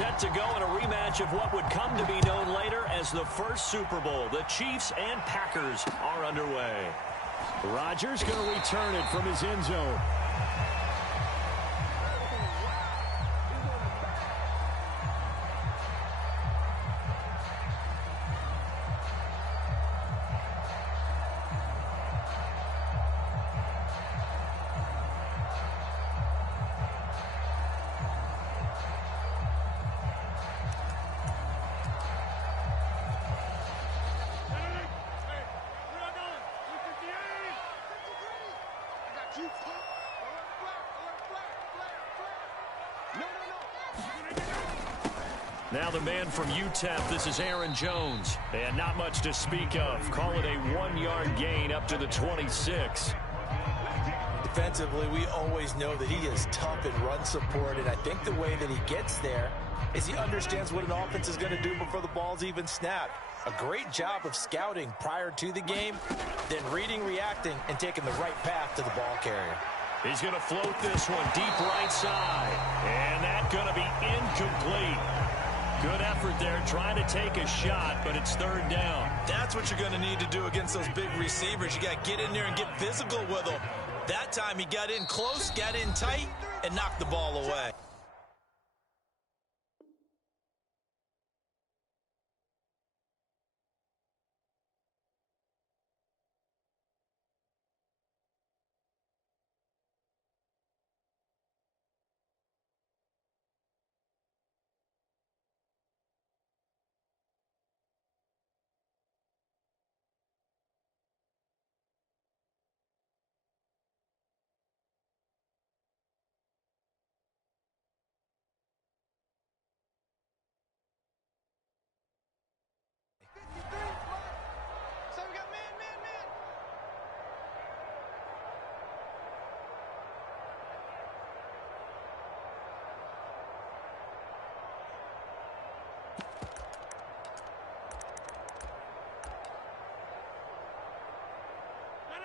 set to go in a rematch of what would come to be known later as the first Super Bowl. The Chiefs and Packers are underway. Rodgers going to return it from his end zone. Now the man from UTEP, this is Aaron Jones. And not much to speak of. Call it a 1-yard gain up to the 26. Defensively, we always know that he is tough in run support, and I think the way that he gets there is he understands what an offense is going to do before the ball's even snapped. A great job of scouting prior to the game, then reading, reacting, and taking the right path to the ball carrier. He's going to float this one deep right side, and that's going to be incomplete. Good effort there, trying to take a shot, but it's third down. That's what you're going to need to do against those big receivers. You got to get in there and get physical with them. That time he got in close, got in tight, and knocked the ball away.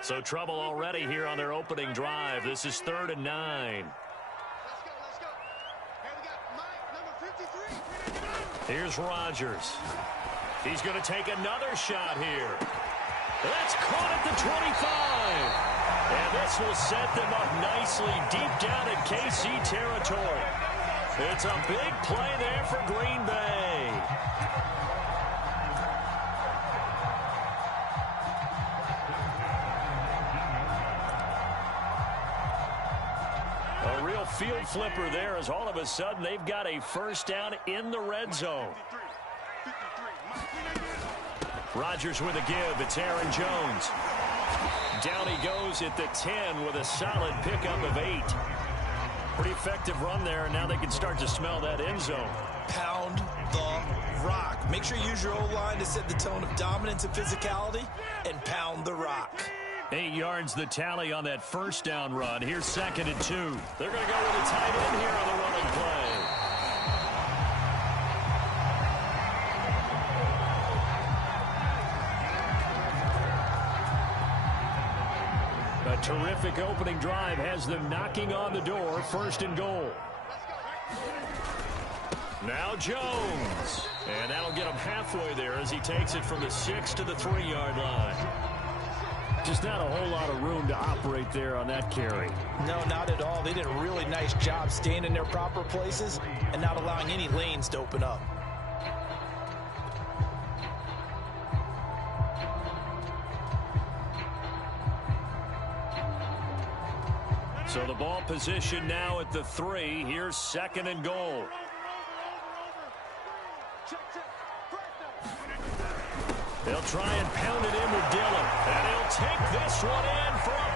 So trouble already here on their opening drive. This is 3rd and 9. Let's go. Hey, we got Mike, number 53. Here's Rodgers. He's going to take another shot here. That's caught at the 25. And this will set them up nicely deep down in KC territory. It's a big play there for Green Bay. A real field flipper there as all of a sudden they've got a first down in the red zone. Rodgers with a give. It's Aaron Jones. Down he goes at the 10 with a solid pickup of 8. Pretty effective run there, and now they can start to smell that end zone. Pound the rock. Make sure you use your O-line to set the tone of dominance and physicality, and pound the rock. 8 yards the tally on that first down run. Here's 2nd and 2. They're going to go with a tight end here on the running play. A terrific opening drive has them knocking on the door. 1st and goal. Now Jones. And that'll get him halfway there as he takes it from the 6 to the 3-yard line. Just not a whole lot of room to operate there on that carry. No, not at all. They did a really nice job staying in their proper places and not allowing any lanes to open up. So the ball position now at the 3. Here's 2nd and goal. They'll try and pound it in with Dillon. And he'll take this one in for a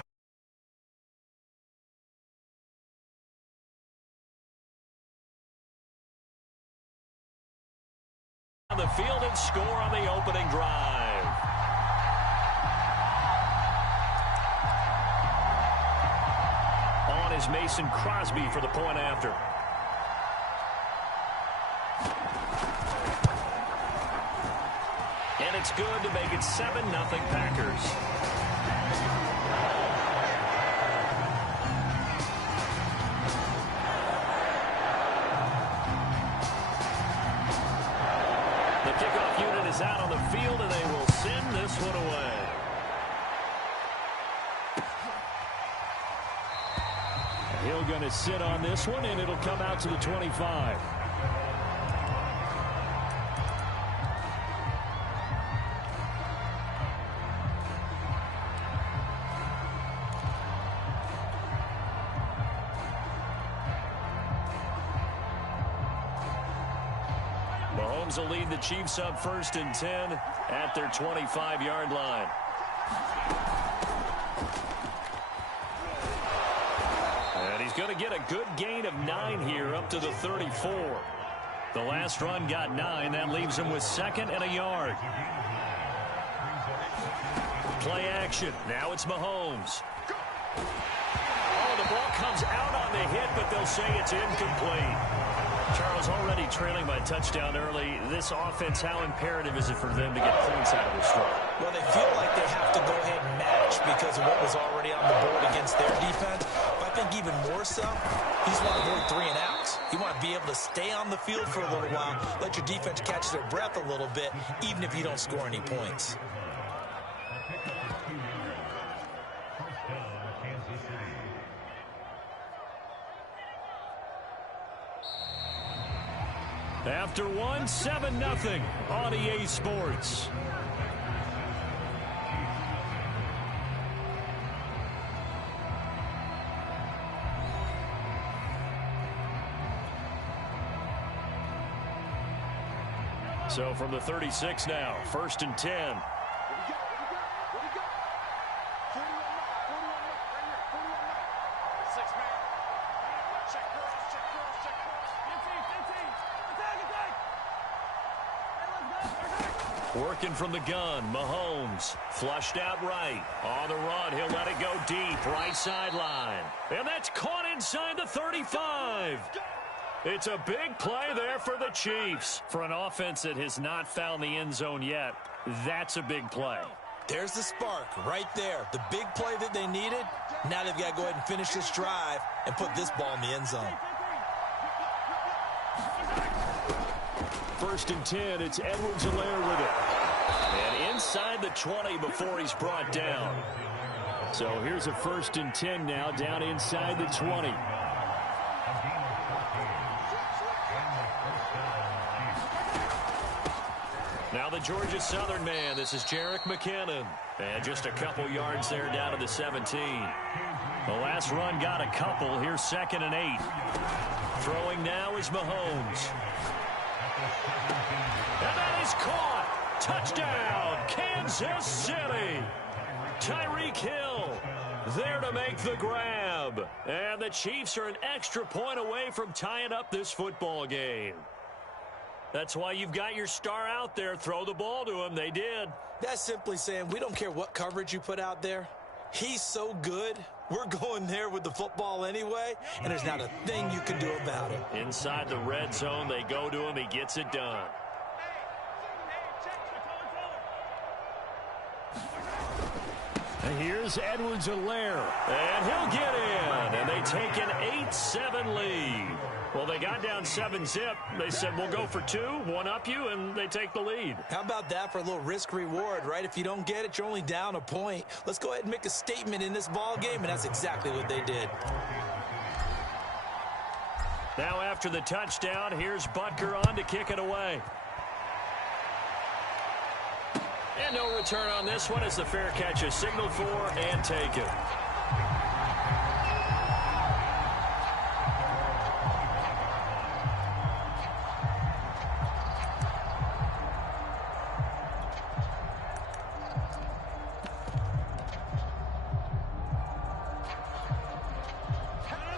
the field and score on the opening drive. On is Mason Crosby for the point after. And it's good to make it 7-0 Packers. out on the field, and they will send this one away. He'll going to sit on this one, and it'll come out to the 25. Mahomes will lead the Chiefs up 1st and 10 at their 25-yard line. And he's going to get a good gain of 9 here up to the 34. The last run got 9. That leaves him with 2nd and a yard. Play action. Now it's Mahomes. Oh, the ball comes out on the hit, but they'll say it's incomplete. Charles, already trailing by touchdown early. This offense, how imperative is it for them to get points out of this drive? Well, they feel like they have to go ahead and match because of what was already on the board against their defense. But I think even more so, you just want to avoid 3 and outs. You want to be able to stay on the field for a little while, let your defense catch their breath a little bit, even if you don't score any points. After 1, 7-0 on EA Sports. So from the 36 now, 1st and 10. Working from the gun, Mahomes flushed out right. On the run, he'll let it go deep, right sideline. And that's caught inside the 35. It's a big play there for the Chiefs. For an offense that has not found the end zone yet, that's a big play. There's the spark right there. The big play that they needed. Now they've got to go ahead and finish this drive and put this ball in the end zone. 1st and 10, it's Edwards-Helaire with it. And inside the 20 before he's brought down. So here's a 1st and 10 now, down inside the 20. Now the Georgia Southern man, this is Jerick McKinnon. And just a couple yards there down to the 17. The last run got a couple. Here's 2nd and 8. Throwing now is Mahomes. And that is caught. Touchdown, Kansas City. Tyreek Hill there to make the grab. And the Chiefs are an extra point away from tying up this football game. That's why you've got your star out there. Throw the ball to him. They did. That's simply saying we don't care what coverage you put out there. He's so good. We're going there with the football anyway, and there's not a thing you can do about it. Inside the red zone, they go to him. He gets it done. And here's Edwards-Helaire, and he'll get in, and they take an 8-7 lead. Well, they got down 7-zip. They said, we'll go for 2, one up you, and they take the lead. How about that for a little risk-reward, right? If you don't get it, you're only down a point. Let's go ahead and make a statement in this ball game, and that's exactly what they did. Now after the touchdown, here's Butker on to kick it away. And no return on this one as the fair catch is signaled for and taken.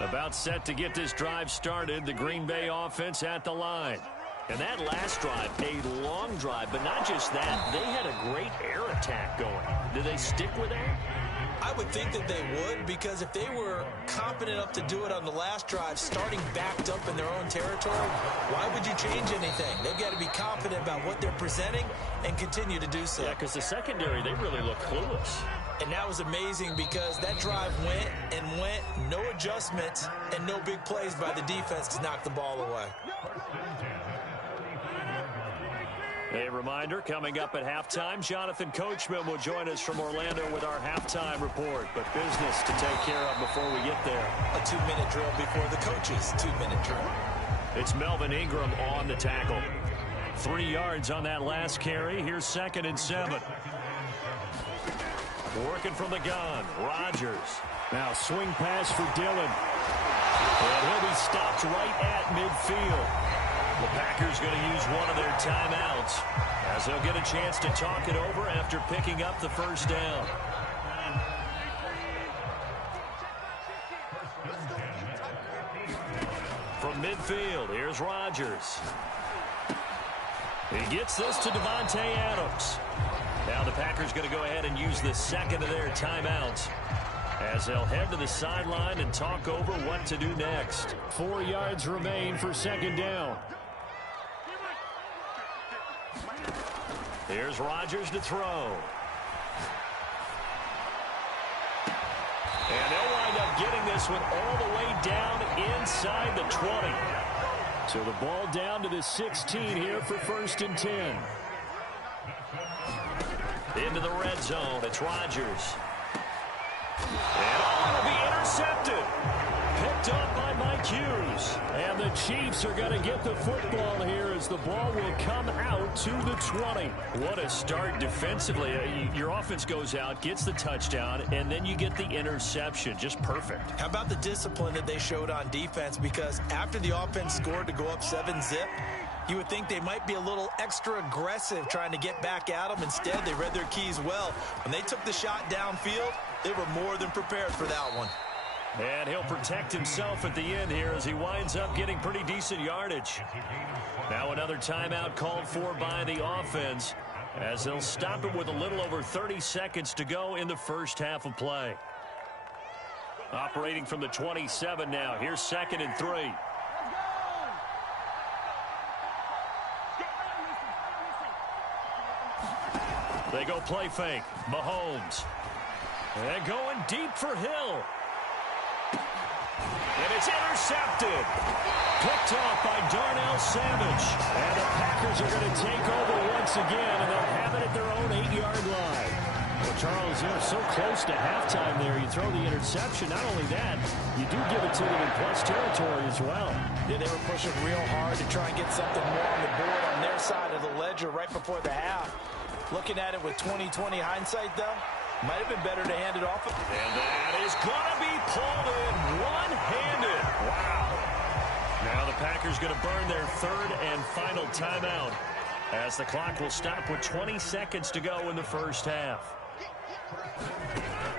About set to get this drive started, the Green Bay offense at the line. And that last drive, a long drive, but not just that. They had a great air attack going. Do they stick with that? I would think that they would, because if they were confident enough to do it on the last drive, starting backed up in their own territory, why would you change anything? They've got to be confident about what they're presenting and continue to do so. Yeah, because the secondary, they really look clueless. And that was amazing because that drive went and went, no adjustments, and no big plays by the defense to knock the ball away. A reminder, coming up at halftime, Jonathan Coachman will join us from Orlando with our halftime report. But business to take care of before we get there. A 2-minute drill before the coach's 2-minute drill. It's Melvin Ingram on the tackle. 3 yards on that last carry. Here's 2nd and 7. Working from the gun, Rodgers. Now swing pass for Dillon. And he'll be stopped right at midfield. The Packers going to use one of their timeouts as they'll get a chance to talk it over after picking up the first down. From midfield, here's Rodgers. He gets this to Devontae Adams. Now the Packers going to go ahead and use the second of their timeouts as they'll head to the sideline and talk over what to do next. 4 yards remain for 2nd down. Here's Rodgers to throw. And they'll wind up getting this one all the way down inside the 20. So the ball down to the 16 here for 1st and 10. Into the red zone, it's Rodgers. And it'll be intercepted. Picked up by Mike Hughes. And the Chiefs are going to get the football here as the ball will come out to the 20. What a start defensively. Your offense goes out, gets the touchdown, and then you get the interception. Just perfect. How about the discipline that they showed on defense? Because after the offense scored to go up 7-zip, you would think they might be a little extra aggressive trying to get back at them. Instead, they read their keys well. When they took the shot downfield, they were more than prepared for that one. And he'll protect himself at the end here as he winds up getting pretty decent yardage. Now another timeout called for by the offense as they'll stop it with a little over 30 seconds to go in the first half of play. Operating from the 27 now. Here's 2nd and 3. They go play fake. Mahomes. And going deep for Hill. And it's intercepted. Picked off by Darnell Savage. And the Packers are going to take over once again, and they'll have it at their own 8-yard line. Well, Charles, you're so close to halftime there. You throw the interception. Not only that, you do give it to them in plus territory as well. Yeah, they were pushing real hard to try and get something more on the board on their side of the ledger right before the half. Looking at it with 20/20 hindsight, though, might have been better to hand it off. And that is going to be pulled in one-handed. Wow. Now the Packers going to burn their 3rd and final timeout as the clock will stop with 20 seconds to go in the first half.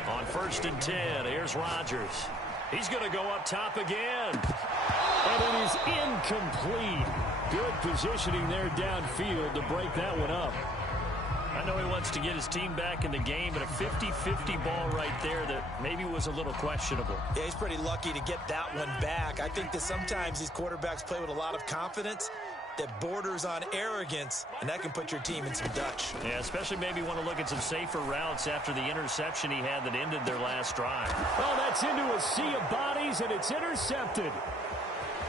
On 1st and 10, here's Rodgers. He's going to go up top again. And it is incomplete. Good positioning there downfield to break that one up. I know he wants to get his team back in the game, but a 50-50 ball right there that maybe was a little questionable. Yeah, he's pretty lucky to get that one back. I think that sometimes these quarterbacks play with a lot of confidence that borders on arrogance, and that can put your team in some Dutch. Yeah, especially maybe want to look at some safer routes after the interception he had that ended their last drive. Oh, that's into a sea of bodies, and it's intercepted.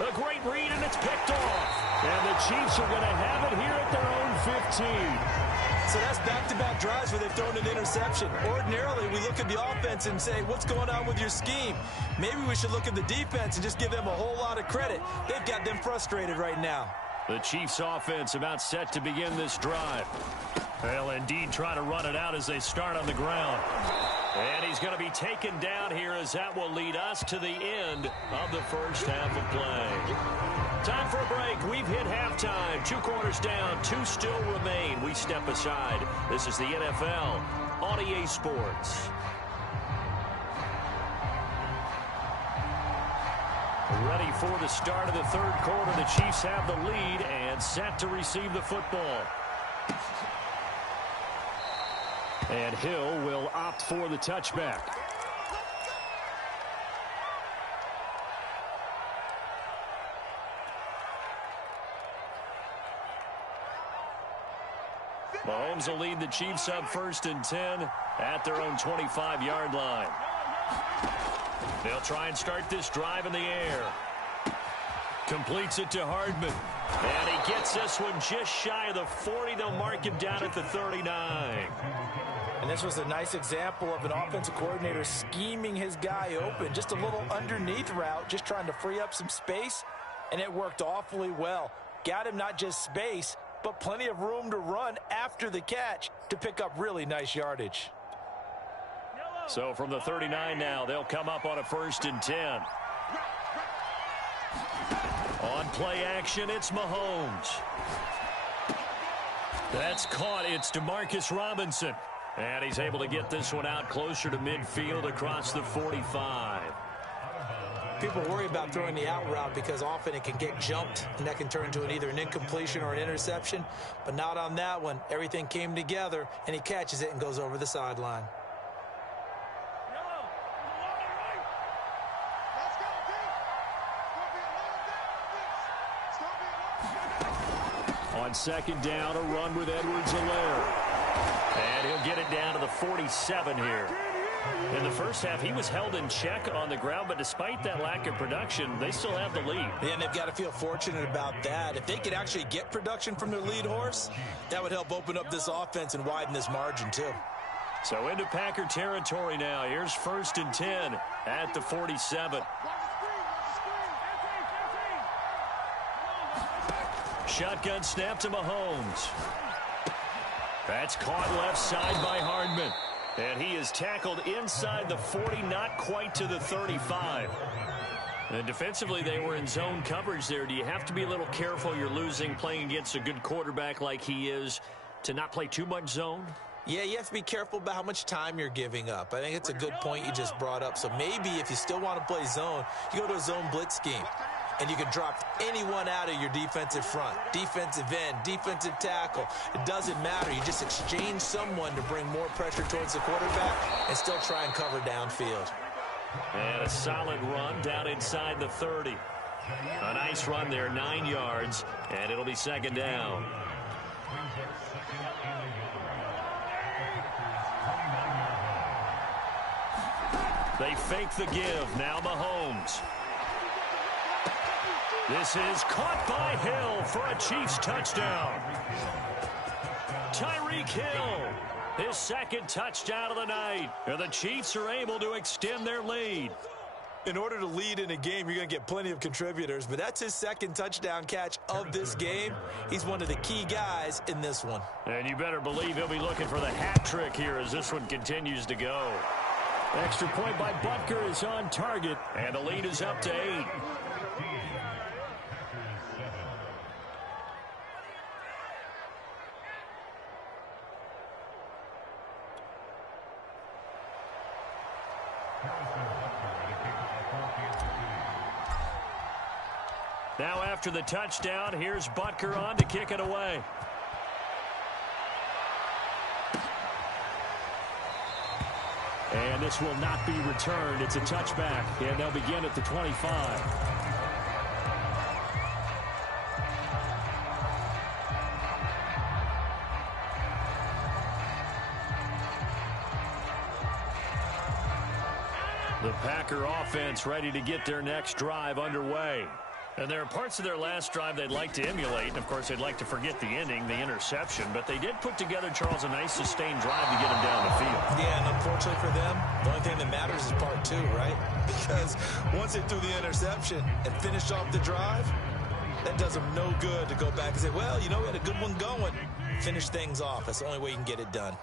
A great read, and it's picked off. And the Chiefs are going to have it here at their own 15. So that's back-to-back drives where they've thrown an interception. Ordinarily, we look at the offense and say, what's going on with your scheme? Maybe we should look at the defense and just give them a whole lot of credit. They've got them frustrated right now. The Chiefs offense about set to begin this drive. They'll indeed try to run it out as they start on the ground. And he's going to be taken down here as that will lead us to the end of the first half of play. Time for a break. We've hit halftime. 2 quarters down, 2 still remain. We step aside. This is the NFL on EA Sports. Ready for the start of the 3rd quarter. The Chiefs have the lead and set to receive the football. And Hill will opt for the touchback. Mahomes will lead the Chiefs up 1st and 10 at their own 25-yard line. They'll try and start this drive in the air. Completes it to Hardman. And he gets this one just shy of the 40. They'll mark him down at the 39. And this was a nice example of an offensive coordinator scheming his guy open. Just a little underneath route, just trying to free up some space. And it worked awfully well. Got him not just space, but plenty of room to run after the catch to pick up really nice yardage. So from the 39 now, they'll come up on a 1st and 10. On play action, it's Mahomes. That's caught. It's Demarcus Robinson. And he's able to get this one out closer to midfield across the 45. People worry about throwing the out route because often it can get jumped, and that can turn into either an incompletion or an interception. But not on that one. Everything came together, and he catches it and goes over the sideline. On 2nd down, a run with Edwards-Helaire. And he'll get it down to the 47 here. In the first half, he was held in check on the ground, but despite that lack of production, they still have the lead. Yeah, and they've got to feel fortunate about that. If they could actually get production from their lead horse, that would help open up this offense and widen this margin, too. So into Packer territory now. Here's 1st and 10 at the 47. Shotgun snap to Mahomes. That's caught left side by Hardman. And he is tackled inside the 40, not quite to the 35. And defensively, they were in zone coverage there. Do you have to be a little careful? You're losing, playing against a good quarterback like he is, to not play too much zone? Yeah, you have to be careful about how much time you're giving up. I think it's a good point you just brought up. So maybe if you still want to play zone, you go to a zone blitz scheme. And you can drop anyone out of your defensive front, defensive end, defensive tackle. It doesn't matter. You just exchange someone to bring more pressure towards the quarterback and still try and cover downfield. And a solid run down inside the 30. A nice run there, 9 yards, and it'll be 2nd down. They fake the give. Now Mahomes. This is caught by Hill for a Chiefs touchdown. Tyreek Hill, his 2nd touchdown of the night. And the Chiefs are able to extend their lead. In order to lead in a game, you're going to get plenty of contributors, but that's his 2nd touchdown catch of this game. He's one of the key guys in this one. And you better believe he'll be looking for the hat trick here as this one continues to go. Extra point by Butker is on target, and the lead is up to 8. Now after the touchdown, here's Butker on to kick it away. And this will not be returned. It's a touchback, and they'll begin at the 25. The Packer offense ready to get their next drive underway. And there are parts of their last drive they'd like to emulate. And, of course, they'd like to forget the ending, the interception. But they did put together, Charles, a nice sustained drive to get them down the field. Yeah, and unfortunately for them, the only thing that matters is part 2, right? Because once they threw the interception and finished off the drive, that does them no good to go back and say, well, you know, we had a good one going. Finish things off. That's the only way you can get it done.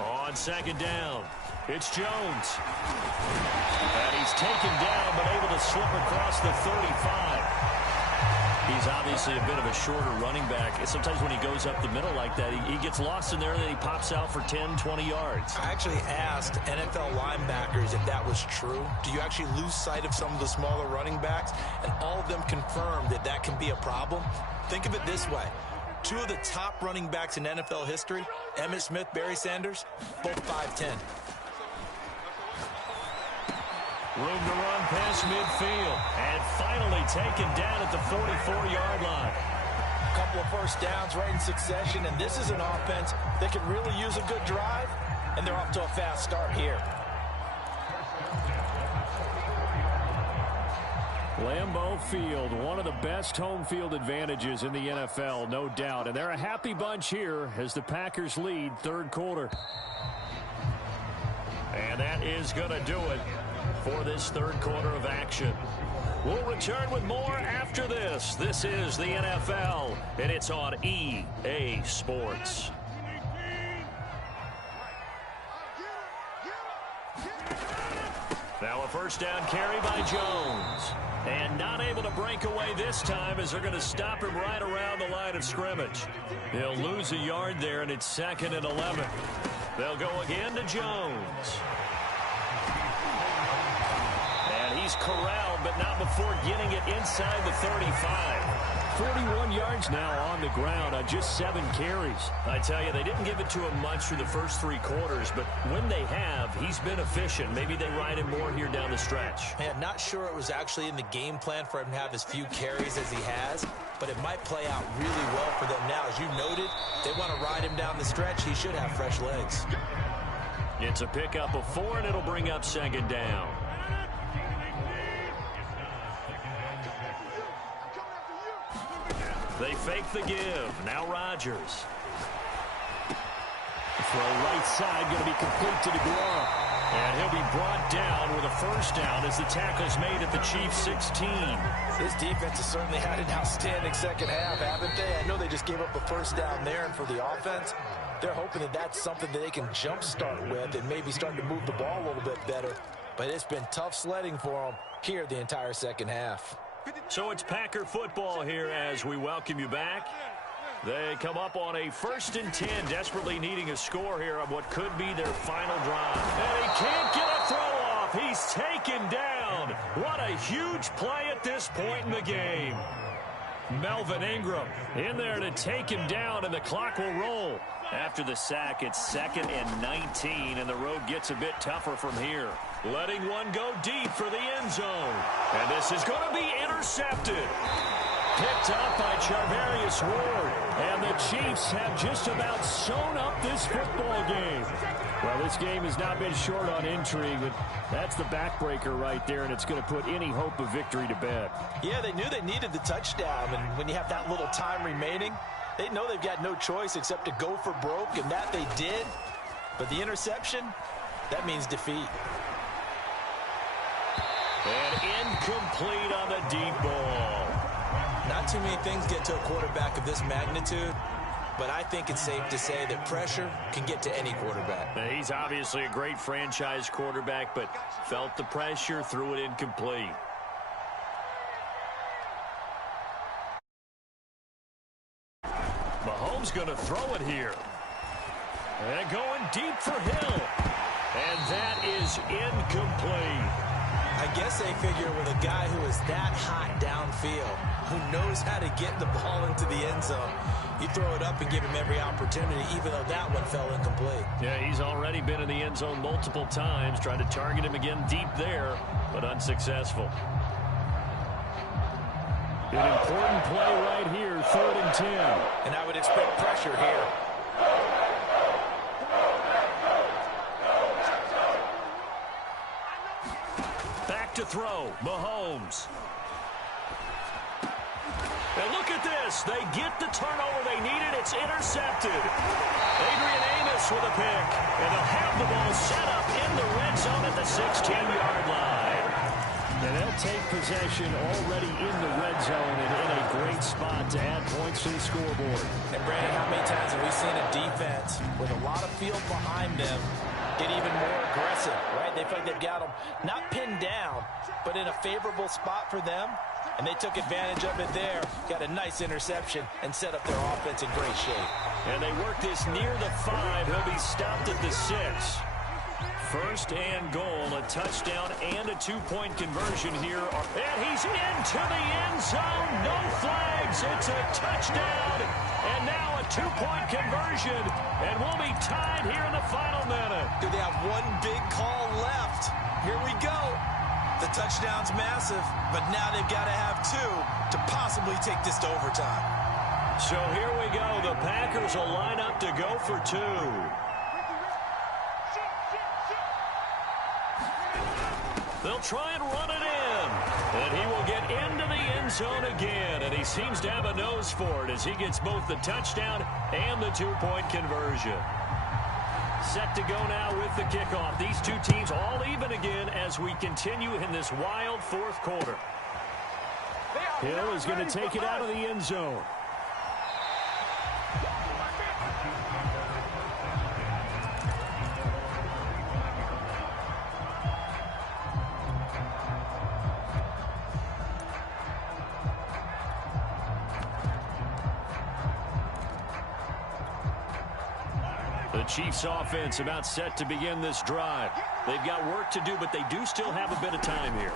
On 2nd down, it's Jones. And he's taken down, but able to slip across the 35. He's obviously a bit of a shorter running back. And sometimes when he goes up the middle like that, he gets lost in there, and then he pops out for 10, 20 yards. I actually asked NFL linebackers if that was true. Do you actually lose sight of some of the smaller running backs? And all of them confirmed that that can be a problem. Think of it this way. 2 of the top running backs in NFL history, Emmitt Smith, Barry Sanders, both 5'10". Room to run past midfield. And finally taken down at the 44-yard line. A couple of first downs right in succession, and this is an offense that can really use a good drive, and they're off to a fast start here. Lambeau Field, one of the best home field advantages in the NFL, no doubt. And they're a happy bunch here as the Packers lead third quarter. And that is going to do it for this third quarter of action. We'll return with more after this. This is the NFL, and it's on EA Sports. Now a first down carry by Jones. And not able to break away this time as they're going to stop him right around the line of scrimmage. They'll lose a yard there, and it's 2nd and 11. They'll go again to Jones. And he's corralled, but not before getting it inside the 35. 41 yards now on the ground on just 7 carries. I tell you, they didn't give it to him much through the first 3 quarters, but when they have, he's been efficient. Maybe they ride him more here down the stretch. Man, not sure it was actually in the game plan for him to have as few carries as he has, but it might play out really well for them now. As you noted, they want to ride him down the stretch. He should have fresh legs. It's a pickup of 4, and it'll bring up 2nd down. They fake the give. Now Rodgers. Throw right side going to be complete to DeGuara. And he'll be brought down with a first down as the tackle's made at the Chiefs' 16. This defense has certainly had an outstanding second half, haven't they? I know they just gave up a first down there, and for the offense, they're hoping that that's something that they can jumpstart with and maybe start to move the ball a little bit better. But it's been tough sledding for them here the entire second half. So it's Packer football here as we welcome you back. They come up on a 1st and 10, desperately needing a score here on what could be their final drive. And he can't get a throw off. He's taken down. What a huge play at this point in the game. Melvin Ingram in there to take him down, and the clock will roll. After the sack, it's 2nd and 19, and the road gets a bit tougher from here. Letting one go deep for the end zone. And this is going to be intercepted. Picked up by Charvarius Ward. And the Chiefs have just about sewn up this football game. Well, this game has not been short on intrigue, but that's the backbreaker right there, and it's going to put any hope of victory to bed. Yeah, they knew they needed the touchdown, and when you have that little time remaining, they know they've got no choice except to go for broke, and that they did. But the interception, that means defeat. And incomplete on the deep ball. Not too many things get to a quarterback of this magnitude, but I think it's safe to say that pressure can get to any quarterback. Now, he's obviously a great franchise quarterback, but felt the pressure, threw it incomplete. Mahomes going to throw it here. And going deep for Hill. And that is incomplete. I guess they figure with a guy who is that hot downfield, who knows how to get the ball into the end zone, you throw it up and give him every opportunity, even though that one fell incomplete. Yeah, he's already been in the end zone multiple times, tried to target him again deep there, but unsuccessful. An important play right here, 3rd and 10. And I would expect pressure here. To throw, Mahomes. And look at this. They get the turnover they needed. It's intercepted. Adrian Amos with a pick. And they'll have the ball set up in the red zone at the 16-yard line. And they'll take possession already in the red zone and in a great spot to add points to the scoreboard. And Brandon, how many times have we seen a defense with a lot of field behind them get even more aggressive, right? They feel like they've got them not pinned down, but in a favorable spot for them, and they took advantage of it there, got a nice interception, and set up their offense in great shape. And they work this near the 5. He'll be stopped at the 6. 1st and goal, a touchdown and a 2-point conversion here. And he's into the end zone. No flags. It's a touchdown. And now a 2-point conversion. And we'll be tied here in the final minute. Do they have one big call left? Here we go. The touchdown's massive, but now they've got to have 2 to possibly take this to overtime. So here we go. The Packers will line up to go for 2. They'll try and run it in. And he will get into the end zone again. And he seems to have a nose for it as he gets both the touchdown and the two-point conversion. Set to go now with the kickoff. These two teams all even again as we continue in this wild fourth quarter. Hill is going to take it out of the end zone. The Chiefs offense about set to begin this drive. They've got work to do, but they do still have a bit of time here.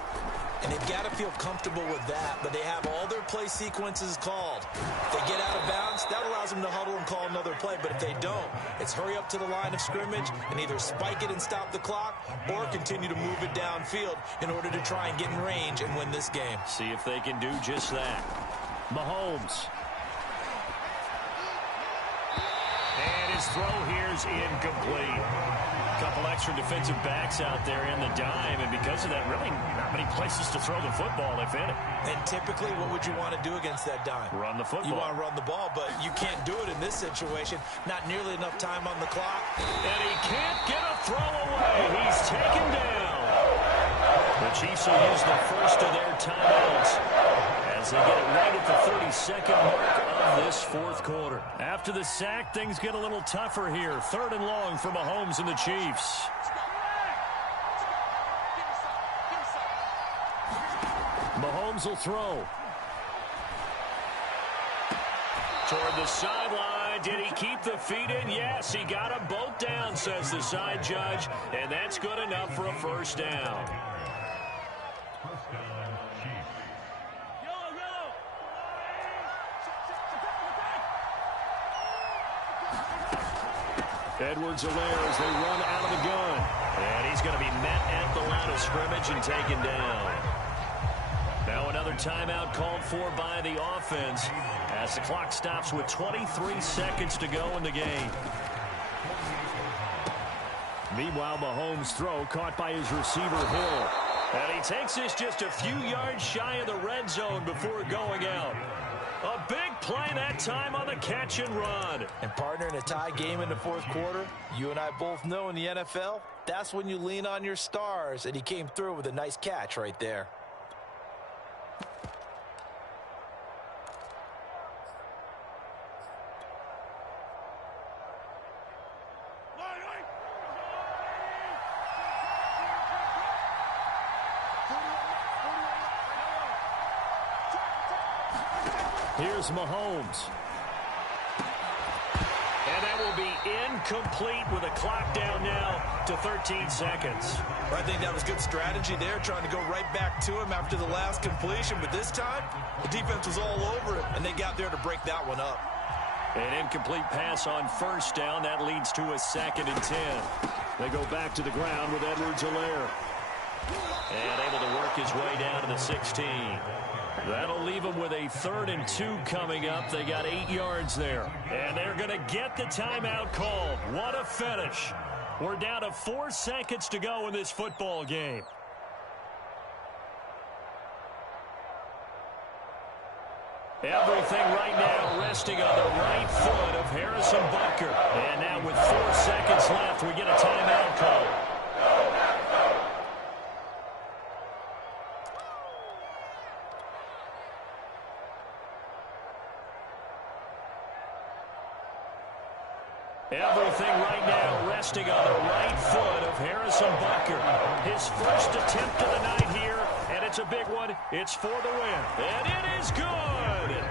And they've got to feel comfortable with that, but they have all their play sequences called. If they get out of bounds, that allows them to huddle and call another play, but if they don't, it's hurry up to the line of scrimmage and either spike it and stop the clock or continue to move it downfield in order to try and get in range and win this game. See if they can do just that. Mahomes. And his throw here is incomplete. A couple extra defensive backs out there in the dime, and because of that, really not many places to throw the football, if any. And typically, what would you want to do against that dime? Run the football. You want to run the ball, but you can't do it in this situation. Not nearly enough time on the clock. And he can't get a throw away. He's taken down. The Chiefs will use the first of their timeouts as they get it right at the 32nd mark of this fourth quarter. After the sack, things get a little tougher here. Third and long for Mahomes and the Chiefs. Mahomes will throw. Toward the sideline. Did he keep the feet in? Yes, he got them both down, says the side judge. And that's good enough for a first down. Edwards-Helaire as they run out of the gun. And he's going to be met at the line of scrimmage and taken down. Now another timeout called for by the offense as the clock stops with 23 seconds to go in the game. Meanwhile, Mahomes' throw caught by his receiver, Hill. And he takes this just a few yards shy of the red zone before going out. A big play that time on the catch and run. And partner, in a tie game in the fourth quarter, you and I both know in the NFL, that's when you lean on your stars. And he came through with a nice catch right there. Here's Mahomes. And that will be incomplete with a clock down now to 13 seconds. I think that was good strategy there, trying to go right back to him after the last completion. But this time, the defense was all over it, and they got there to break that one up. An incomplete pass on first down. That leads to a 2nd and 10. They go back to the ground with Edwards-Helaire. And able to work his way down to the 16. That'll leave them with a 3rd and 2 coming up. They got 8 yards there. And they're going to get the timeout called. What a finish. We're down to 4 seconds to go in this football game. Everything right now resting on the right foot of Harrison Butker. And now with 4 seconds left, we get a timeout call. Everything right now resting on the right foot of Harrison Butker. His first attempt of the night here, and it's a big one. It's for the win. And it is good.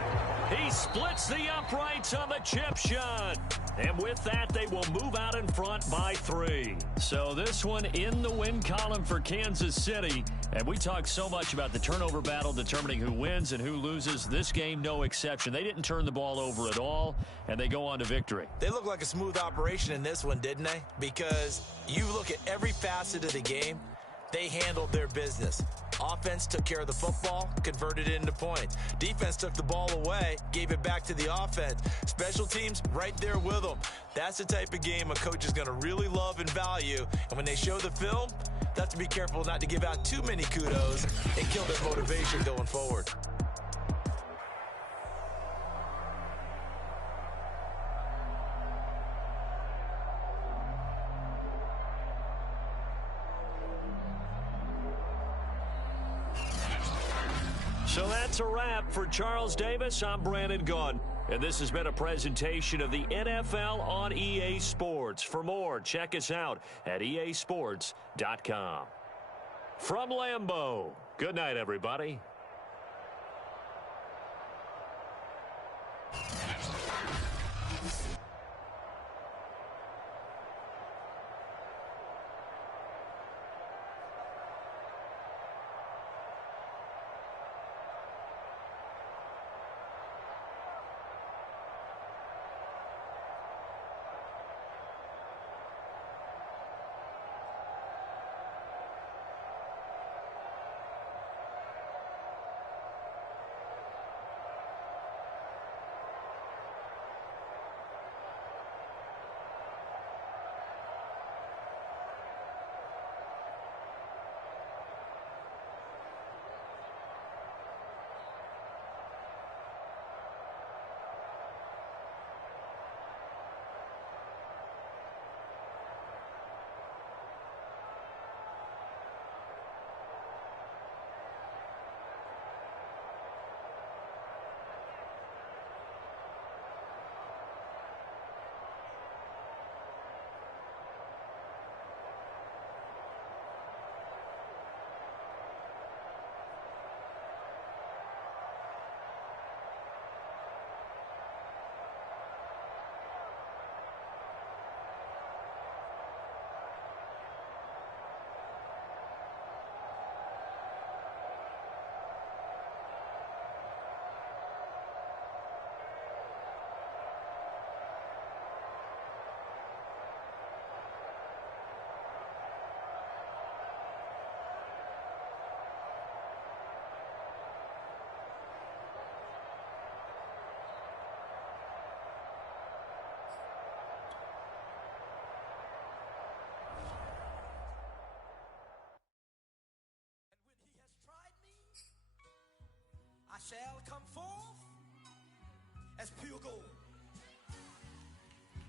He splits the uprights on the chip shot. And with that, they will move out in front by 3. So this one in the win column for Kansas City. And we talk so much about the turnover battle determining who wins and who loses. This game, no exception. They didn't turn the ball over at all, and they go on to victory. They look like a smooth operation in this one, didn't they? Because you look at every facet of the game, They handled their business. Offense took care of the football, converted it into points. Defense took the ball away, gave it back to the offense. Special teams, right there with them. That's the type of game a coach is going to really love and value. And when they show the film, they have to be careful not to give out too many kudos and kill their motivation going forward. So that's a wrap for Charles Davis. I'm Brandon Gunn. And this has been a presentation of the NFL on EA Sports. For more, check us out at easports.com. From Lambeau, good night, everybody. Shall come forth as pure gold.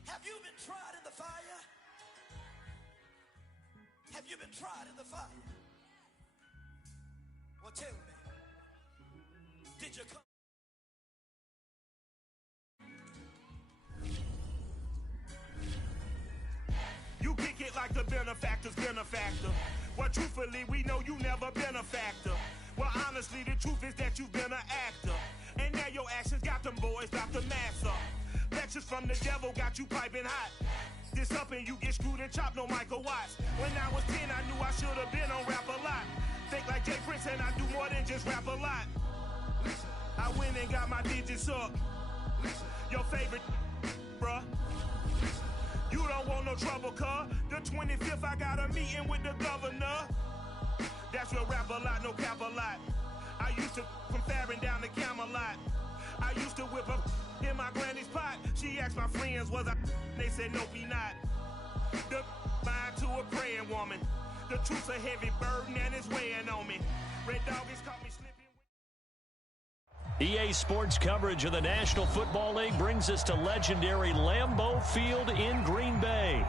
Have you been tried in the fire? Have you been tried in the fire? Well, tell me, did you come? You kick it like the benefactor's benefactor. Well, truthfully, we know you never been a factor. Well, honestly, the truth is that you've been an actor. And now your actions got them boys about to mass up. Lectures from the devil got you piping hot. This up and you get screwed and chopped, no Michael Watts. When I was 10, I knew I should have been on rap a lot. Think like Jay Prince and I do more than just rap a lot. I went and got my digits up. Your favorite, bruh. You don't want no trouble, cuz. The 25th, I got a meeting with the governor. That's real rap a lot, no cap a lot. I used to from Farron down to Camelot. I used to whip up in my granny's pot. She asked my friends, was I? They said, nope, he not. The mind to a praying woman. The truth's a heavy burden and it's weighing on me. Red Dog has caught me slipping. EA Sports coverage of the National Football League brings us to legendary Lambeau Field in Green Bay.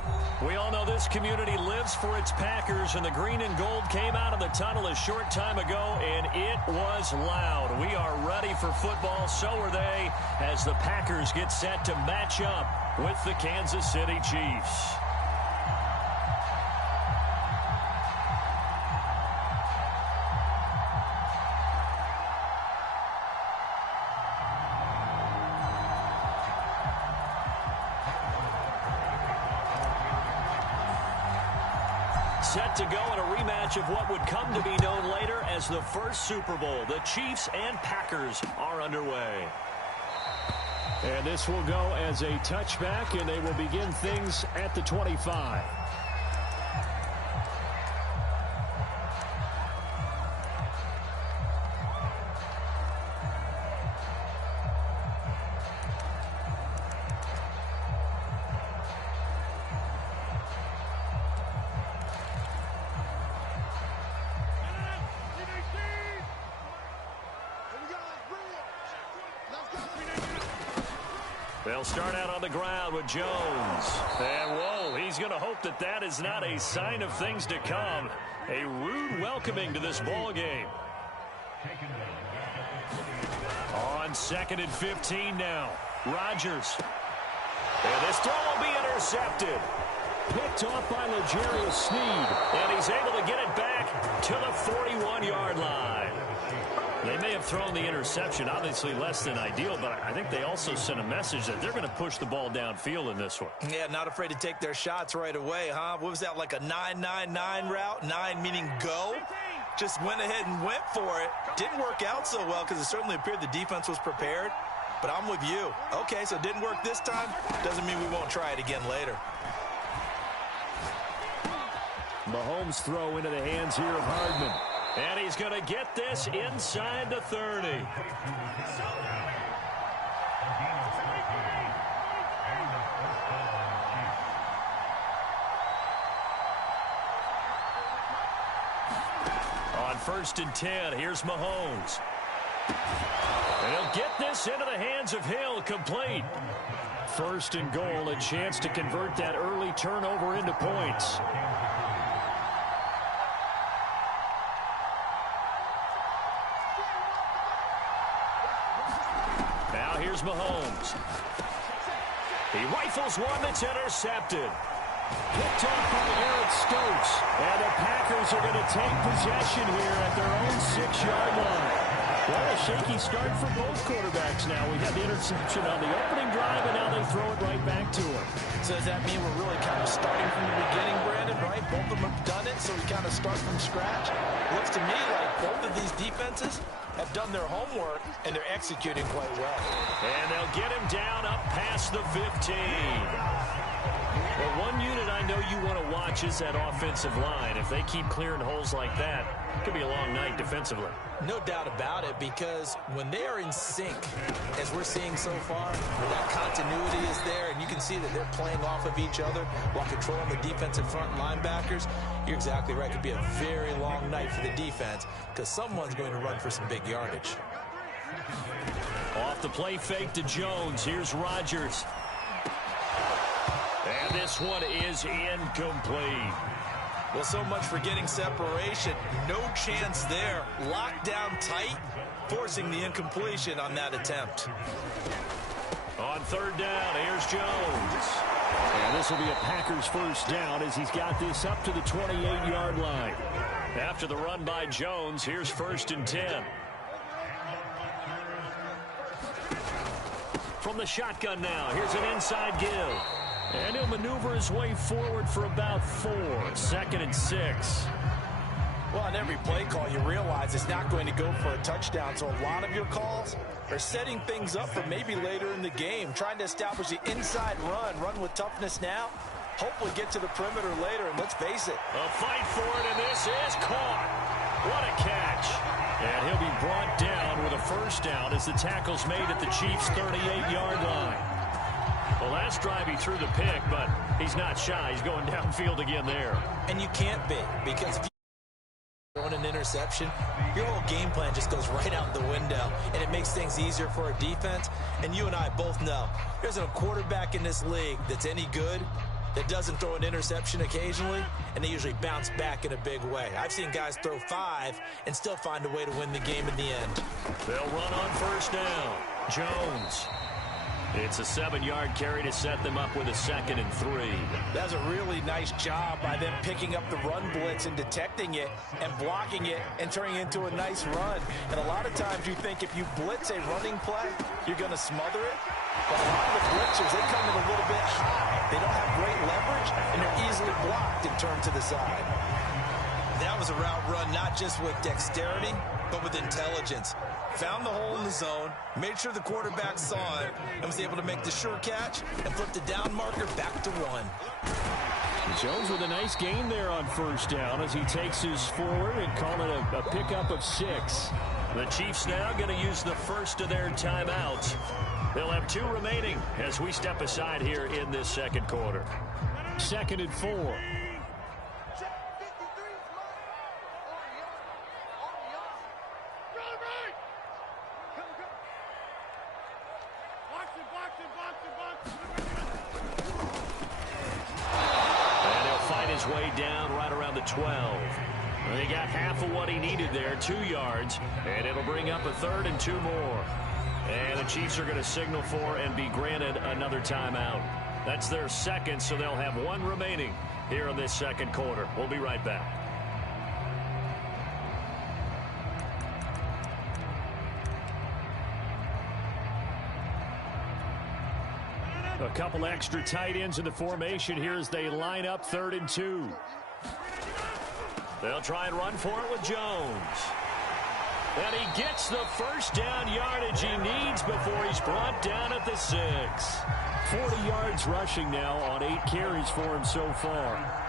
We all know this community lives for its Packers, and the green and gold came out of the tunnel a short time ago, and it was loud. We are ready for football, so are they, as the Packers get set to match up with the Kansas City Chiefs. Set to go in a rematch of what would come to be known later as the first Super Bowl. The Chiefs and Packers are underway. And this will go as a touchback, and they will begin things at the 25. They'll start out on the ground with Jones. And, whoa, he's going to hope that that is not a sign of things to come. A rude welcoming to this ball game. On 2nd and 15 now. Rodgers. And this throw will be intercepted. Picked off by L'Jarius Sneed. And he's able to get it back to the 41-yard line. They may have thrown the interception, obviously less than ideal, but I think they also sent a message that they're going to push the ball downfield in this one. Yeah, not afraid to take their shots right away, huh? What was that, like a 9-9-9 route? 9 meaning go? Just went ahead and went for it. Didn't work out so well because it certainly appeared the defense was prepared. But I'm with you. Okay, so it didn't work this time. Doesn't mean we won't try it again later. Mahomes throw into the hands here of Hardman. And he's going to get this inside the 30. On 1st and 10, here's Mahomes. And he'll get this into the hands of Hill, complete. 1st and goal, a chance to convert that early turnover into points. Now here's Mahomes. He rifles one that's intercepted. Picked off by Eric Stokes. And the Packers are going to take possession here at their own 6-yard line. Well, a shaky start for both quarterbacks now. We had the interception on the opening drive, and now they throw it right back to him. So does that mean we're really kind of starting from the beginning, Brandon, right? Both of them have done it, so we kind of start from scratch. Looks to me like both of these defenses have done their homework, and they're executing quite well. And they'll get him down up past the 15. Well, one unit I know you want to watch is that offensive line. If they keep clearing holes like that, it could be a long night defensively. No doubt about it, because when they are in sync, as we're seeing so far, where that continuity is there, and you can see that they're playing off of each other while controlling the defensive front linebackers, you're exactly right. It could be a very long night for the defense, because someone's going to run for some big yardage. Off the play fake to Jones. Here's Rodgers. And this one is incomplete. Well, so much for getting separation. No chance there. Locked down tight, forcing the incompletion on that attempt. On 3rd down, here's Jones. And this will be a Packers 1st down as he's got this up to the 28-yard line. After the run by Jones, here's 1st and 10. From the shotgun now, here's an inside give. And he'll maneuver his way forward for about 4. 2nd and 6. Well, on every play call, you realize it's not going to go for a touchdown. So a lot of your calls are setting things up for maybe later in the game, trying to establish the inside run with toughness now, hopefully get to the perimeter later, and let's face it. A fight for it, and this is caught. What a catch. And he'll be brought down with a 1st down as the tackle's made at the Chiefs' 38-yard line. Well, last drive he threw the pick, but he's not shy. He's going downfield again there. And you can't be, because if you're throwing an interception, your whole game plan just goes right out the window, and it makes things easier for a defense. And you and I both know there's a quarterback in this league that's any good that doesn't throw an interception occasionally, and they usually bounce back in a big way. I've seen guys throw 5 and still find a way to win the game in the end. They'll run on 1st down. Jones. It's a 7-yard carry to set them up with a 2nd and 3. That's a really nice job by them picking up the run blitz and detecting it and blocking it and turning it into a nice run. And a lot of times you think if you blitz a running play, you're going to smother it. But a lot of the blitzers, they come in a little bit high. They don't have great leverage, and they're easily blocked and turned to the side. That was a route run not just with dexterity, but with intelligence. Found the hole in the zone, made sure the quarterback saw it, and was able to make the sure catch and flip the down marker back to 1. Jones with a nice gain there on 1st down as he takes his forward and call it a pickup of 6. The Chiefs now going to use the first of their timeouts. They'll have 2 remaining as we step aside here in this 2nd quarter. 2nd and 4. And he'll fight his way down right around the 12. He got half of what he needed there, 2 yards, and it'll bring up a 3rd and 2 more. And the Chiefs are going to signal for and be granted another timeout. That's their second, so they'll have 1 remaining here in this second quarter. We'll be right back. A couple extra tight ends in the formation here as they line up 3rd and 2. They'll try and run for it with Jones. And he gets the first down yardage he needs before he's brought down at the 6. 40 yards rushing now on 8 carries for him so far.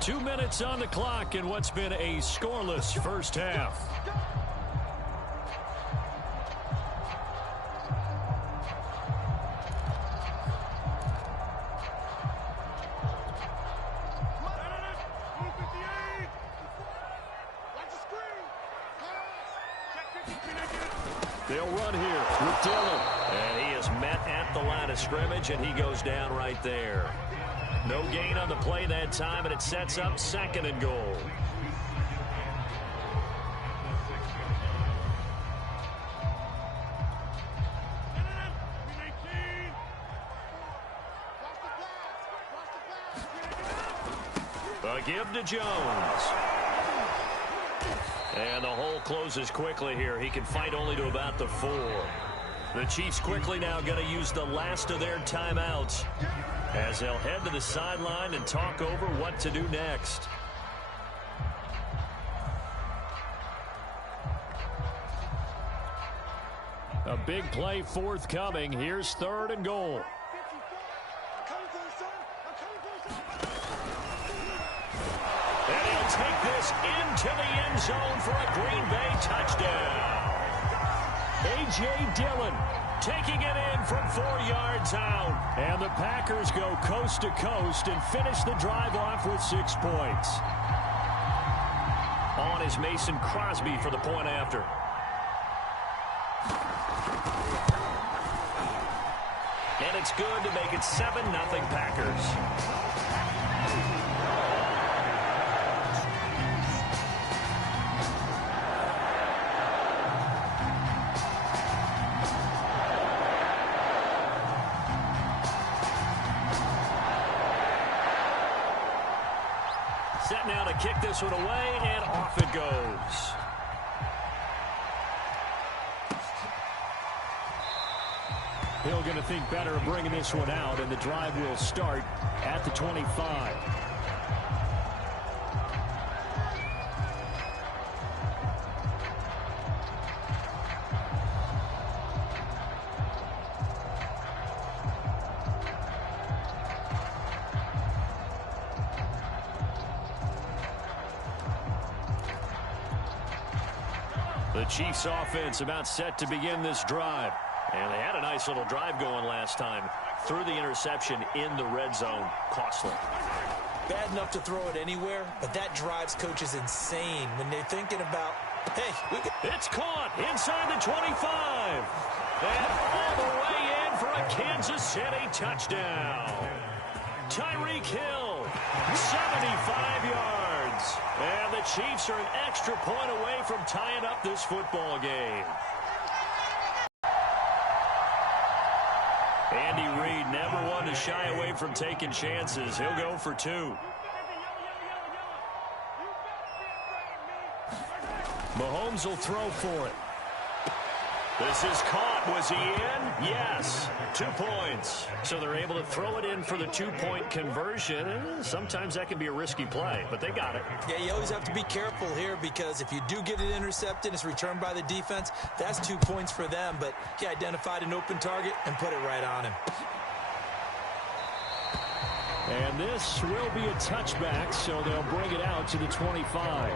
Two minutes on the clock in what's been a scoreless first half. They'll run here with Dillon. And he is met at the line of scrimmage, and he goes down right there. No gain on the play that time, and it sets up 2nd and goal. A give to Jones. And the hole closes quickly here. He can fight only to about the 4. The Chiefs quickly now going to use the last of their timeouts as they'll head to the sideline and talk over what to do next. A big play forthcoming. Here's 3rd and goal. And he'll take this into the end zone for a Green Bay touchdown. A.J. Dillon taking it in from 4 yards out. And the Packers go coast to coast and finish the drive off with 6 points. On is Mason Crosby for the point after. And it's good to make it 7-0 Packers. Set now to kick this one away, and off it goes. Hill going to think better of bringing this one out, and the drive will start at the 25. The Chiefs offense about set to begin this drive. And they had a nice little drive going last time. Threw the interception in the red zone. Costly. Bad enough to throw it anywhere, but that drives coaches insane when they're thinking about, hey, it's caught inside the 25. And all the way in for a Kansas City touchdown. Tyreek Hill, 75 yards. And the Chiefs are an extra point away from tying up this football game. Andy Reid never one to shy away from taking chances. He'll go for 2. Mahomes will throw for it. This is caught. Was he in? Yes. 2 points. So they're able to throw it in for the 2-point conversion. Sometimes that can be a risky play, but they got it. Yeah, you always have to be careful here because if you do get it intercepted, it's returned by the defense. That's 2 points for them, but he identified an open target and put it right on him. And this will be a touchback, so they'll bring it out to the 25.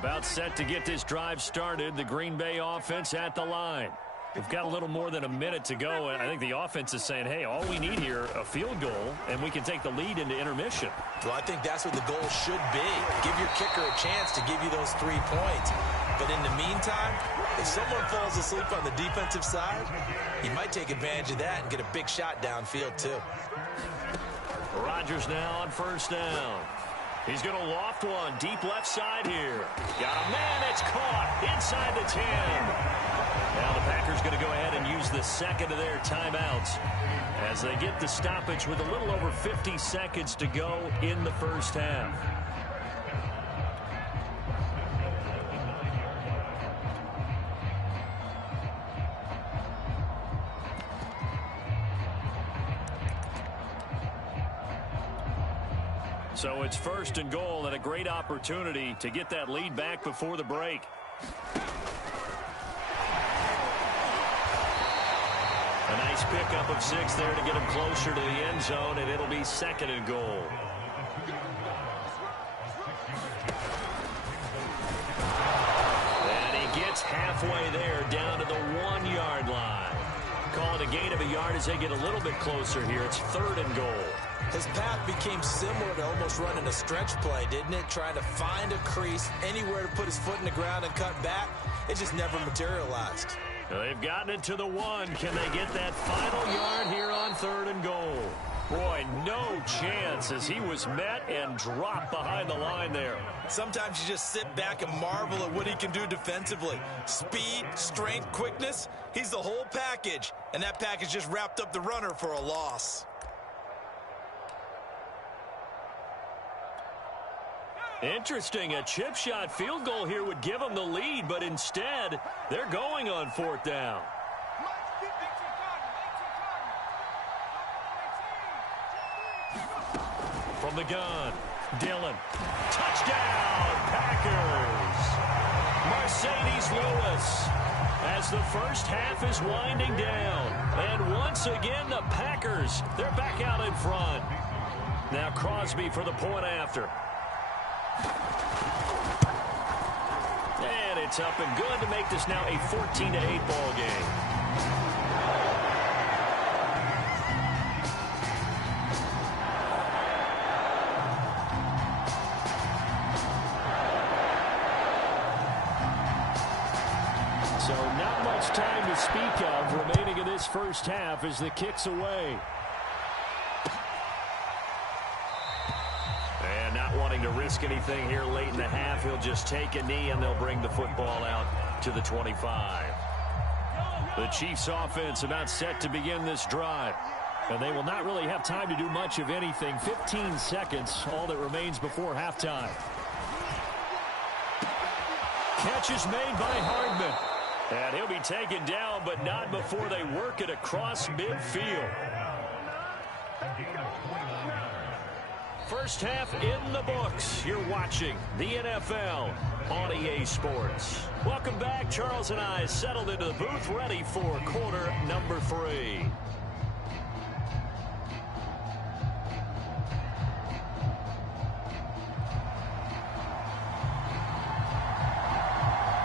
About set to get this drive started. The Green Bay offense at the line. We've got a little more than a minute to go, and I think the offense is saying, hey, all we need here, a field goal, and we can take the lead into intermission. Well, I think that's what the goal should be. Give your kicker a chance to give you those 3 points. But in the meantime, if someone falls asleep on the defensive side, you might take advantage of that and get a big shot downfield, too. Rodgers now on first down. He's going to loft one deep left side here. Got a man that's caught inside the 10. Now the Packers going to go ahead and use the second of their timeouts as they get the stoppage with a little over 50 seconds to go in the first half. So it's first and goal and a great opportunity to get that lead back before the break. A nice pickup of 6 there to get him closer to the end zone, and it'll be second and goal. And he gets halfway there down to the 1-yard line. Call it a gain of a yard as they get a little bit closer here. It's third and goal. His path became similar to almost running a stretch play, didn't it? Trying to find a crease, anywhere to put his foot in the ground and cut back. It just never materialized. They've gotten it to the 1. Can they get that final yard here on third and goal? Boy, no chance as he was met and dropped behind the line there. Sometimes you just sit back and marvel at what he can do defensively. Speed, strength, quickness. He's the whole package. And that package just wrapped up the runner for a loss. Interesting. A chip shot field goal here would give them the lead, but instead, they're going on fourth down. From the gun, Dillon. Touchdown, Packers. Mercedes Lewis as the first half is winding down. And once again, the Packers, they're back out in front. Now Crosby for the point after. And it's up and good to make this now a 14-8 ball game. So not much time to speak of remaining in this first half as the kick's away. And not wanting to risk anything here late in the half, he'll just take a knee and they'll bring the football out to the 25. The Chiefs offense about set to begin this drive. And they will not really have time to do much of anything. 15 seconds, all that remains before halftime. Catch is made by Hardman. And he'll be taken down, but not before they work it across midfield. First half in the books. You're watching the NFL on EA Sports. Welcome back. Charles and I settled into the booth, ready for quarter number 3.